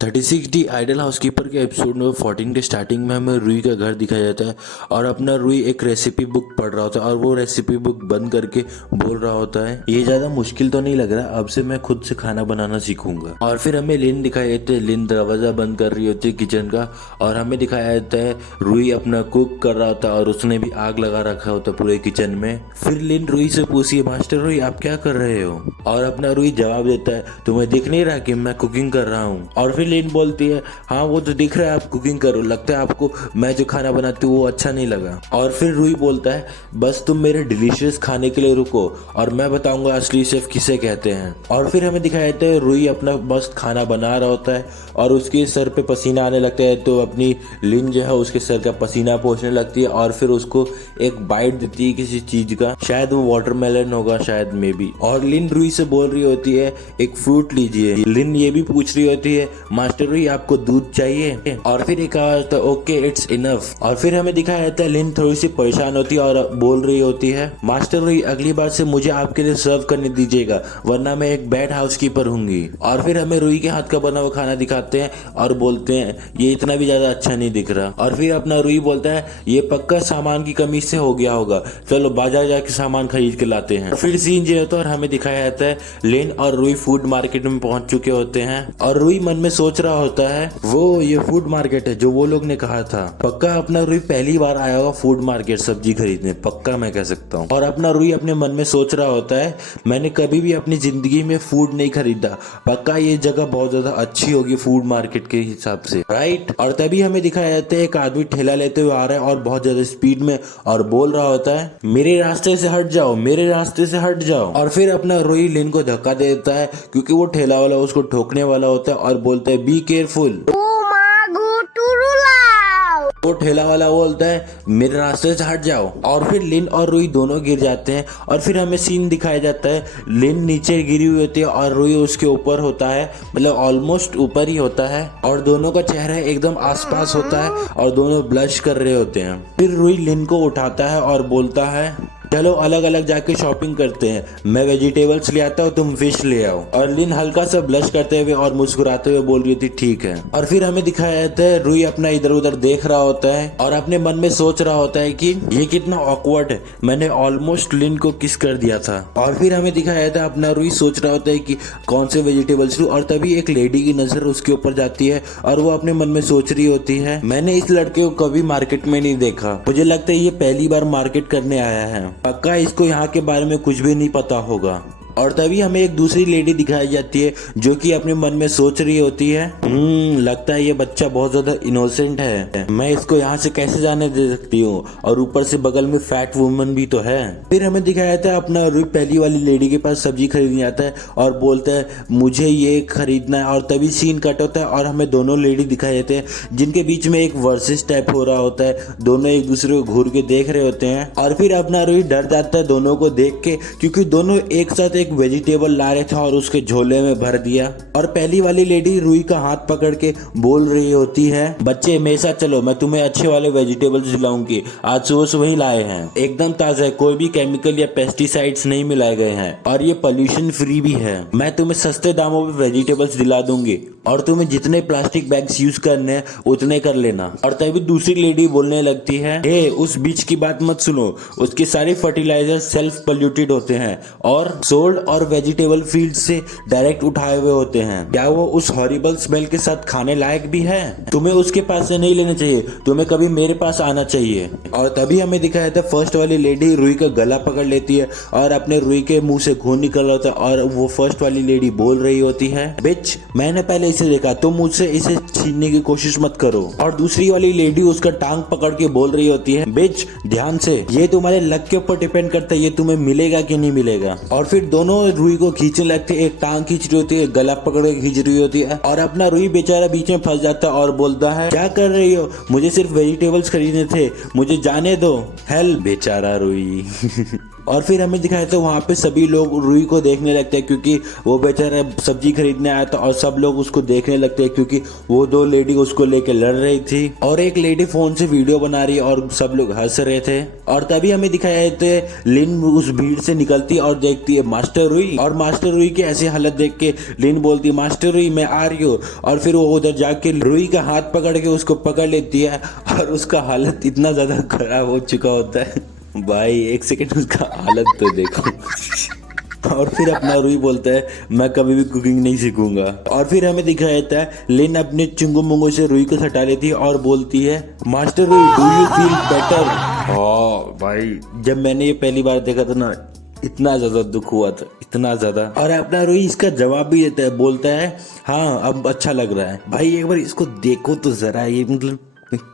36D idol housekeeper के episode number 14 के starting में हमें रुई का घर दिखाया जाता है और अपना रुई एक रेसिपी बुक पढ़ रहा होता है और वो रेसिपी बुक बंद करके बोल रहा होता है, ये ज्यादा मुश्किल तो नहीं लग रहा, अब से मैं खुद से खाना बनाना सीखूंगा। और फिर हमें लिन दिखाई देते है, लिन दरवाजा बंद कर रही होती है किचन का और हमें दिखाया जाता है रुई अपना कुक कर रहा होता है और उसने भी आग लगा रखा होता है पूरे किचन में। फिर लिन रुई से पूछती है, मास्टर रुई आप क्या कर रहे हो? और अपना रुई जवाब देता है, तुम्हें दिख नहीं रहा कि मैं कुकिंग कर रहा हूँ? और फिर लिन बोलती है, हाँ वो तो दिख रहा है आप कुकिंग करो, लगता है आपको मैं जो खाना बनाती हूँ वो अच्छा नहीं लगा। और फिर रुई बोलता है, बस तुम मेरे डिलीशियस खाने के लिए रुको और मैं बताऊंगा असली शेफ किसे कहते हैं। और फिर हमें दिखाया जाता है रुई अपना मस्त खाना बना रहा होता है और उसके सर पे पसीना आने लगता है, तो अपनी लिन जो है उसके सर का पसीना पोंछने लगती है और फिर उसको एक बाइट देती है किसी चीज का, शायद वो वाटरमेलन होगा शायद मे बी। और लिन रुई से बोल रही होती है एक फ्रूट लीजिए। लिन ये भी पूछ रही होती है, मास्टर रुई आपको दूध चाहिए? और फिर एक आवाज था, ओके इट्स इनफ। और फिर हमें दिखाया जाता है लिन थोड़ी सी परेशान होती है और बोल रही होती है, मास्टर रुई अगली बार से मुझे आपके लिए सर्व करने दीजिएगा वरना मैं एक बैड हाउसकीपर होंगी। और फिर हमें रुई के हाथ का बना हुआ खाना दिखाते हैं और बोलते हैं ये इतना भी ज्यादा अच्छा नहीं दिख रहा। और फिर अपना रुई बोलता है, ये पक्का सामान की कमी से हो गया होगा, चलो बाजार जाके सामान खरीद के लाते हैं। फिर सीन जो होता है और हमें दिखाया जाता है लिन और रुई फूड मार्केट में पहुंच चुके होते हैं और रुई मन में सोच रहा होता है, वो ये फूड मार्केट है जो वो लोग ने कहा था, पक्का अपना रुई पहली बार आया होगा फूड मार्केट सब्जी खरीदने, पक्का मैं कह सकता हूँ। और अपना रुई अपने मन में सोच रहा होता है, मैंने कभी भी अपनी जिंदगी में फूड नहीं खरीदा, पक्का ये जगह बहुत ज्यादा अच्छी होगी फूड मार्केट के हिसाब से, राइट। और तभी हमें दिखाया जाता है एक आदमी ठेला लेते हुए आ रहा है और बहुत ज्यादा स्पीड में और बोल रहा होता है, मेरे रास्ते से हट जाओ, मेरे रास्ते से हट जाओ। और फिर अपना रुई लिन को धक्का दे देता है क्योंकि वो ठेला वाला उसको ठोकने वाला होता है और बोलता है बी केयरफुल। वो ठेला वाला बोलता है मेरे रास्ते से हट जाओ। और फिर लिन और रुई दोनों गिर जाते हैं और फिर हमें सीन दिखाया जाता है लिन नीचे गिरी हुई होती है और रुई उसके ऊपर होता है, मतलब ऑलमोस्ट ऊपर ही होता है और दोनों का चेहरा एकदम आसपास होता है और दोनों ब्लश कर रहे होते हैं। फिर रुई लिन को उठाता है और बोलता है, चलो अलग अलग जाके शॉपिंग करते हैं, मैं वेजिटेबल्स ले आता हूँ तुम फिश ले आओ। और लिन हल्का सा ब्लश करते हुए और मुस्कुराते हुए बोल रही थी ठीक है। और फिर हमें दिखाया जाता है रुई अपना इधर उधर देख रहा होता है और अपने मन में सोच रहा होता है कि ये कितना ऑकवर्ड है, मैंने ऑलमोस्ट लिन को किस कर दिया था। और फिर हमें दिखाया जाता है अपना रुई सोच रहा होता है कि कौन से वेजिटेबल्स लूं और तभी एक लेडी की नजर उसके ऊपर जाती है और वो अपने मन में सोच रही होती है, मैंने इस लड़के को कभी मार्केट में नहीं देखा, मुझे लगता है ये पहली बार मार्केट करने आया है, पक्का इसको यहाँ के बारे में कुछ भी नहीं पता होगा। और तभी हमें एक दूसरी लेडी दिखाई जाती है जो कि अपने मन में सोच रही होती है, लगता है ये बच्चा बहुत ज्यादा इनोसेंट है, मैं इसको यहाँ से कैसे जाने दे सकती हूँ, और ऊपर से बगल में फैट वुमन भी तो है। फिर हमें दिखाया जाता है अपना रुई पहली वाली लेडी के पास सब्जी खरीदने आता है और बोलता है मुझे ये खरीदना है। और तभी सीन कट होता है और हमें दोनों लेडी दिखाई देते हैं जिनके बीच में एक वर्सेस टाइप हो रहा होता है, दोनों एक दूसरे को घूर के देख रहे होते हैं। और फिर अपना रुई डर जाता है दोनों को देख के क्योंकि दोनों एक साथ एक वेजिटेबल ला रहे थे और उसके झोले में भर दिया। और पहली वाली लेडी रुई का हाथ पकड़ के बोल रही होती है, बच्चे मेरे साथ चलो, मैं तुम्हें अच्छे वाले वेजिटेबल्स दिलाऊंगी, आज सुबह सुबह ही लाए हैं, एकदम ताजा है, कोई भी केमिकल या पेस्टिसाइड्स नहीं मिलाए गए हैं और ये पोल्यूशन फ्री भी है, मैं तुम्हें सस्ते दामों में वेजिटेबल्स दिला दूंगी और तुम्हें जितने प्लास्टिक बैग्स यूज करने हैं उतने कर लेना। और तभी दूसरी लेडी बोलने लगती है, हे उस बीच की बात मत सुनो, उसके सारे फर्टिलाइजर सेल्फ पोल्यूटेड होते हैं और सोल्ड और वेजिटेबल फील्ड से डायरेक्ट उठाए हुए होते हैं, क्या वो उस हॉरिबल स्मेल के साथ खाने लायक भी है? तुम्हें उसके पास से नहीं लेना चाहिए, तुम्हें कभी मेरे पास आना चाहिए। और तभी हमें दिखाया था फर्स्ट वाली लेडी रुई का गला पकड़ लेती है और अपने रुई के मुंह से खून निकल रहा होता है और वो फर्स्ट वाली लेडी बोल रही होती है, बिच मैंने पहले इसे देखा, तुम मुझसे इसे छीनने की कोशिश मत करो। और दूसरी वाली लेडी उसका टांग पकड़ के बोल रही होती है, बिच ध्यान से, ये तुम्हारे लक के ऊपर डिपेंड करता है ये तुम्हें मिलेगा कि नहीं मिलेगा। और फिर दोनों रुई को खींचने लगते, एक टांग खींच रही होती है, गला पकड़ के खींच रही होती है और अपना रुई बेचारा बीच में फंस जाता है और बोलता है, क्या कर रही हो, मुझे सिर्फ वेजिटेबल्स खरीदने थे, मुझे जाने दो, हेल्प। बेचारा रुई और फिर हमें दिखाया था वहाँ पे सभी लोग रुई को देखने लगते हैं क्योंकि वो बेचारा सब्जी खरीदने आया था और सब लोग उसको देखने लगते हैं क्योंकि वो दो लेडी उसको लेके लड़ रही थी और एक लेडी फोन से वीडियो बना रही और सब लोग हंस रहे थे। और तभी हमें दिखाया थे लिन उस भीड़ से निकलती और देखती है मास्टर रुई और मास्टर रुई की ऐसी हालत देख के लिन बोलती है मास्टर रुई मैं आ रही हूँ और फिर वो उधर जाके रुई का हाथ पकड़ के उसको पकड़ लेती है और उसका हालत इतना ज्यादा खराब हो चुका होता है भाई, एक सेकंड उसका हालत तो देखो। और फिर अपना रुई बोलता है मैं कभी भी कुकिंग नहीं सीखूंगा। और फिर हमें दिखाया जाता है लिन अपने चुंगू मुंगू से रुई को हटा लेती है और बोलती है मास्टर रुई डू यू फील बेटर। हाँ भाई, जब मैंने ये पहली बार देखा था ना इतना ज्यादा दुख हुआ था, इतना ज्यादा। और अपना रुई इसका जवाब भी देता है, बोलता है हाँ अब अच्छा लग रहा है। भाई एक बार इसको देखो तो जरा, ये मतलब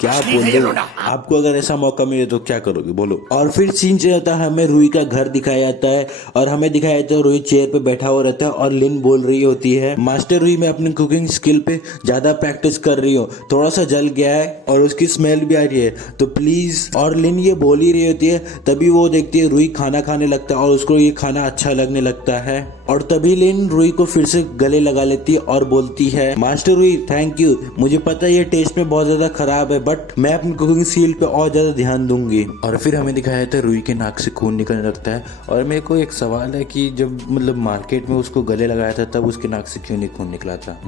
क्या बोल रहे हो, आपको अगर ऐसा मौका मिले तो क्या करोगे बोलो। और फिर सीन चलता है, हमें रुई का घर दिखाया जाता है और हमें दिखाया जाता है रुई चेयर पे बैठा हुआ रहता है और लिन बोल रही होती है मास्टर रुई मैं अपनी कुकिंग स्किल पे ज्यादा प्रैक्टिस कर रही हूँ, थोड़ा सा जल गया है और उसकी स्मेल भी आ रही है तो प्लीज। और लिन ये बोल ही रही होती है तभी वो देखती है रुई खाना खाने लगता है और उसको ये खाना अच्छा लगने लगता है। और तभी लिन रुई को फिर से गले लगा लेती है और बोलती है मास्टर रुई थैंक यू, मुझे पता है ये टेस्ट में बहुत ज्यादा खराब है बट मैं अपनी कुकिंग स्किल पे और ज्यादा ध्यान दूंगी। और फिर हमें दिखाया जाता है रुई के नाक से खून निकलने लगता है और मेरे को एक सवाल है कि जब मतलब मार्केट में उसको गले लगाया था तब उसके नाक से क्यों नहीं खून निकला था।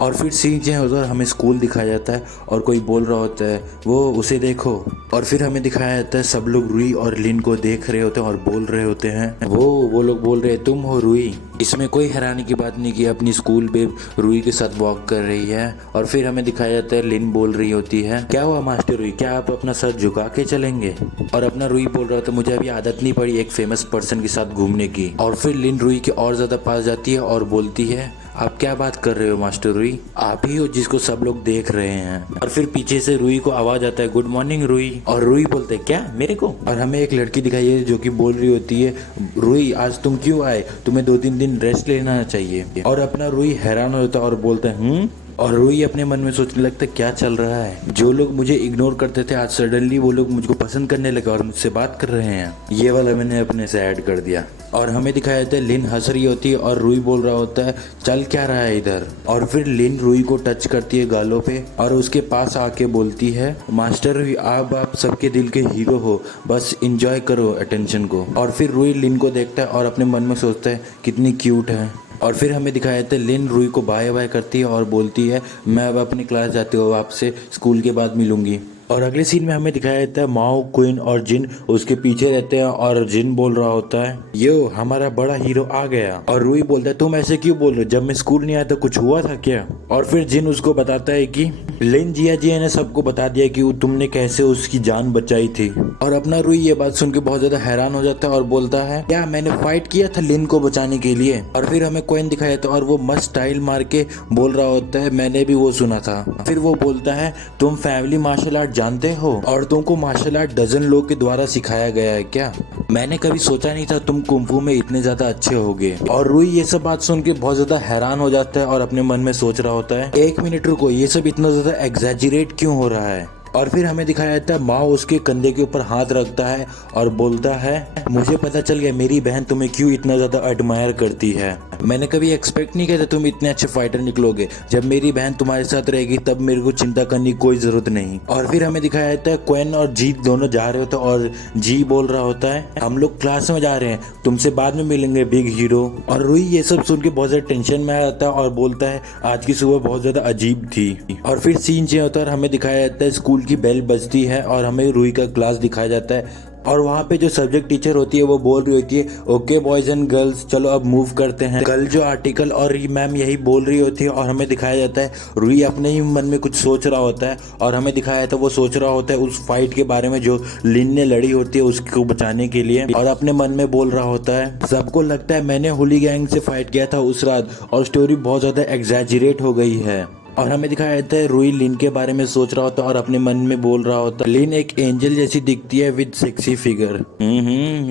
और फिर सीन जो है उधर हमें स्कूल दिखाया जाता है और कोई बोल रहा होता है वो उसे देखो। और फिर हमें दिखाया जाता है सब लोग रुई और लिन को देख रहे होते हैं और बोल रहे होते हैं वो लोग बोल रहे हैं तुम हो रुई। इसमें कोई हैरानी की बात नहीं कि अपनी स्कूल पे रुई के साथ वॉक कर रही है। और फिर हमें दिखाया जाता है लिन बोल रही होती है क्या हुआ मास्टर रुई, क्या आप अपना सर झुका के चलेंगे। और अपना रुई बोल रहा था मुझे अभी आदत नहीं पड़ी एक फेमस पर्सन के साथ घूमने की। और फिर लिन रुई के और ज्यादा पास जाती है और बोलती है आप क्या बात कर रहे हो मास्टर रुई, आप ही हो जिसको सब लोग देख रहे हैं। और फिर पीछे से रुई को आवाज आता है गुड मॉर्निंग रुई। और रुई बोलते हैं क्या मेरे को। और हमें एक लड़की दिखाई है जो कि बोल रही होती है रुई आज तुम क्यों आए, तुम्हें 2-3 दिन रेस्ट लेना चाहिए। और अपना रुई हैरान होता है और बोलता है और रुई अपने मन में सोचने लगता है क्या चल रहा है, जो लोग मुझे इग्नोर करते थे आज सडनली वो लोग मुझको पसंद करने लगे और मुझसे बात कर रहे हैं। ये वाला मैंने अपने से ऐड कर दिया। और हमें दिखाया जाता है लिन हंस रही होती है और रुई बोल रहा होता है चल क्या रहा है इधर। और फिर लिन रुई को टच करती है गालों पे और उसके पास आके बोलती है मास्टर रुई आप सबके दिल के हीरो हो, बस इंजॉय करो अटेंशन को। और फिर रुई लिन को देखता है और अपने मन में सोचता है कितनी क्यूट है। और फिर हमें दिखाया जाता है लिन रुई को बाय बाय करती है और बोलती है मैं अब अपनी क्लास जाती हूँ, आपसे स्कूल के बाद मिलूंगी। और अगले सीन में हमें दिखाया जाता है माओ क्वीन और जिन उसके पीछे रहते हैं और जिन बोल रहा होता है यो हमारा बड़ा हीरो आ गया। और रुई बोलता है तुम ऐसे क्यों बोल रहे हो, जब मैं स्कूल नहीं आया तो कुछ हुआ था क्या। और फिर जिन उसको बताता है कि लिन जिया ने सबको बता दिया कि तुमने कैसे उसकी जान बचाई थी। और अपना रुई ये बात सुन के बहुत ज्यादा हैरान हो जाता है और बोलता है क्या मैंने फाइट किया था लिन को बचाने के लिए। और फिर हमें क्वीन दिखाया था और वो मस्त स्टाइल मार के बोल रहा होता है मैंने भी वो सुना था। फिर वो बोलता है तुम फैमिली मार्शल आर्ट जानते हो और तुमको मार्शल आर्ट डजन लोग के द्वारा सिखाया गया है क्या, मैंने कभी सोचा नहीं था तुम कुंफू में इतने ज्यादा अच्छे होगे। और रुई ये सब बात सुन के बहुत ज्यादा हैरान हो जाता है और अपने मन में सोच रहा होता है 1 मिनट रुको, ये सब इतना ज्यादा एग्जैजरेट क्यों हो रहा है। और फिर हमें दिखाया जाता है माओ उसके कंधे के ऊपर हाथ रखता है और बोलता है मुझे पता चल गया मेरी बहन तुम्हें क्यों इतना ज्यादा एडमायर करती है, मैंने कभी एक्सपेक्ट नहीं किया था तुम इतने अच्छे फाइटर निकलोगे, जब मेरी बहन तुम्हारे साथ रहेगी तब मेरे को चिंता करने की कोई जरूरत नहीं। और फिर हमें दिखाया जाता है क्वेन और जी दोनों जा रहे होते हैं और जी बोल रहा होता है हम लोग क्लास में जा रहे हैं, तुमसे बाद में मिलेंगे बिग हीरो। और रुई ये सब सुन के बहुत ज्यादा टेंशन में आ जाता है और बोलता है आज की सुबह बहुत ज्यादा अजीब थी। और फिर सीन चेंज होता है और हमें दिखाया जाता है स्कूल की बेल बजती है और हमें रुई का क्लास दिखाया जाता है और वहाँ पे जो सब्जेक्ट टीचर होती है वो बोल रही होती है ओके बॉयज एंड गर्ल्स चलो अब मूव करते हैं। कल जो आर्टिकल और मैम यही बोल रही होती है और हमें दिखाया जाता है रुई अपने ही मन में कुछ सोच रहा होता है और हमें दिखाया जाता है वो सोच रहा होता है उस फाइट के बारे में जो लिन ने लड़ी होती है उसको बचाने के लिए और अपने मन में बोल रहा होता है सबको लगता है मैंने होली गैंग से फाइट किया था उस रात और स्टोरी बहुत ज्यादा एग्जैजरेट हो गई है। और हमें दिखाया जाता है रुई लिन के बारे में सोच रहा होता है और अपने मन में बोल रहा होता है लिन एक एंजल जैसी दिखती है विद सेक्सी फिगर।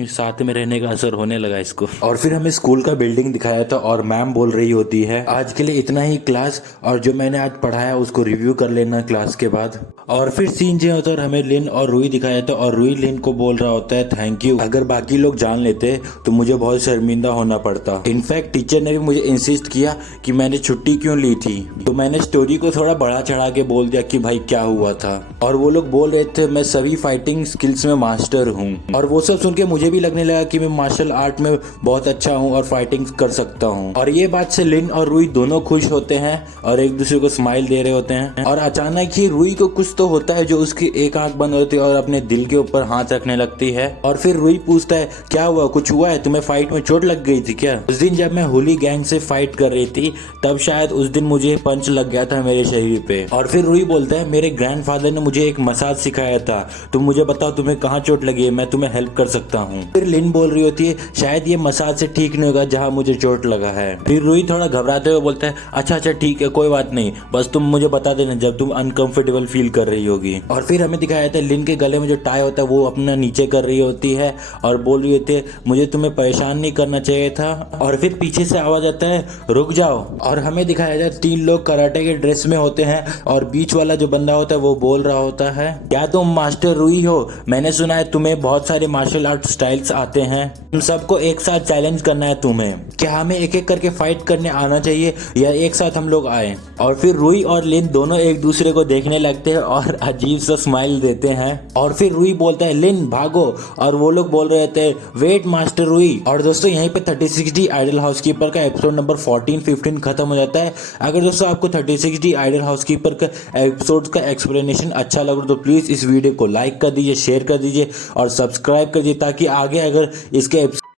साथ में रहने का असर होने लगा इसको। और फिर हमें स्कूल का बिल्डिंग दिखाया था और मैम बोल रही होती है आज के लिए इतना ही क्लास, और जो मैंने आज पढ़ाया उसको रिव्यू कर लेना क्लास के बाद। और फिर सीन जो होता है हमें लिन और रुई दिखाया था और रुई लिन को बोल रहा होता है थैंक यू, अगर बाकी लोग जान लेते तो मुझे बहुत शर्मिंदा होना पड़ता। इनफैक्ट टीचर ने भी मुझे इंसिस्ट किया कि मैंने छुट्टी क्यों ली थी, तो मैंने स्टोरी को थोड़ा बढ़ा चढ़ा के बोल दिया कि भाई क्या हुआ था। और वो लोग बोल रहे थे मैं सभी फाइटिंग स्किल्स में मास्टर हूँ, और वो सब सुन के मुझे भी लगने लगा कि मैं मार्शल आर्ट में बहुत अच्छा हूँ और फाइटिंग कर सकता हूँ। और ये बात से लिन और रुई दोनों खुश होते हैं और एक दूसरे को स्माइल दे रहे होते हैं। और अचानक ही रुई को कुछ तो होता है जो उसकी एक आंख बंद होती है और अपने दिल के ऊपर हाथ रखने लगती है। और फिर रुई पूछता है क्या हुआ, कुछ हुआ है, तुम्हें फाइट में चोट लग गई थी क्या? उस दिन जब मैं होली गैंग से फाइट कर रही थी तब शायद उस दिन मुझे पंच लग गया था मेरे शरीर पे। और फिर रुई बोलता है मेरे ग्रैंडफादर ने मुझे एक मसाज सिखाया था, तुम मुझे बताओ तुम्हें कहाँ चोट लगी है, मैं तुम्हें हेल्प कर सकता हूँ। फिर लिन बोल रही होती है शायद ये मसाज से ठीक नहीं होगा जहाँ मुझे चोट लगा है। फिर रुई थोड़ा घबराते हुए बोलता है अच्छा ठीक है कोई बात नहीं, बस तुम मुझे बता देना जब तुम अनकंफर्टेबल फील कर रही होगी। और फिर हमें दिखाया जाता है लिन के गले में जो टाई होता है वो अपना नीचे कर रही होती है और बोल रही होती है मुझे तुम्हें परेशान नहीं करना चाहिए था। और फिर पीछे से आवाज आता है रुक जाओ, और हमें दिखाया जाता है 3 लोग कराटे के ड्रेस में होते हैं और बीच वाला जो बंदा होता है वो बोल रहा होता है क्या तुम मास्टर रुई हो, मैंने सुना है तुम्हें बहुत सारे मार्शल आर्ट स्टाइल्स आते हैं, तुम सबको एक साथ चैलेंज करना है तुम्हें, क्या हमें एक एक करके फाइट करने आना चाहिए या एक साथ हम लोग आए? और फिर रुई और लिन दोनों एक दूसरे को देखने लगते हैं और अजीब सा स्माइल देते हैं। और फिर रुई बोलता है लिन भागो, और वो लोग बोल रहे थे वेट मास्टर रुई। और दोस्तों यहीं पे 3060 आइडल हाउसकीपर का एपिसोड नंबर 14-15 खत्म हो जाता है। अगर दोस्तों आपको 3060 आइडल हाउसकीपर का एपिसोड का एक्सप्लेनेशन अच्छा लगे तो प्लीज इस वीडियो को लाइक कर दीजिए, शेयर कर दीजिए और सब्सक्राइब कर दीजिए ताकि आगे अगर इसके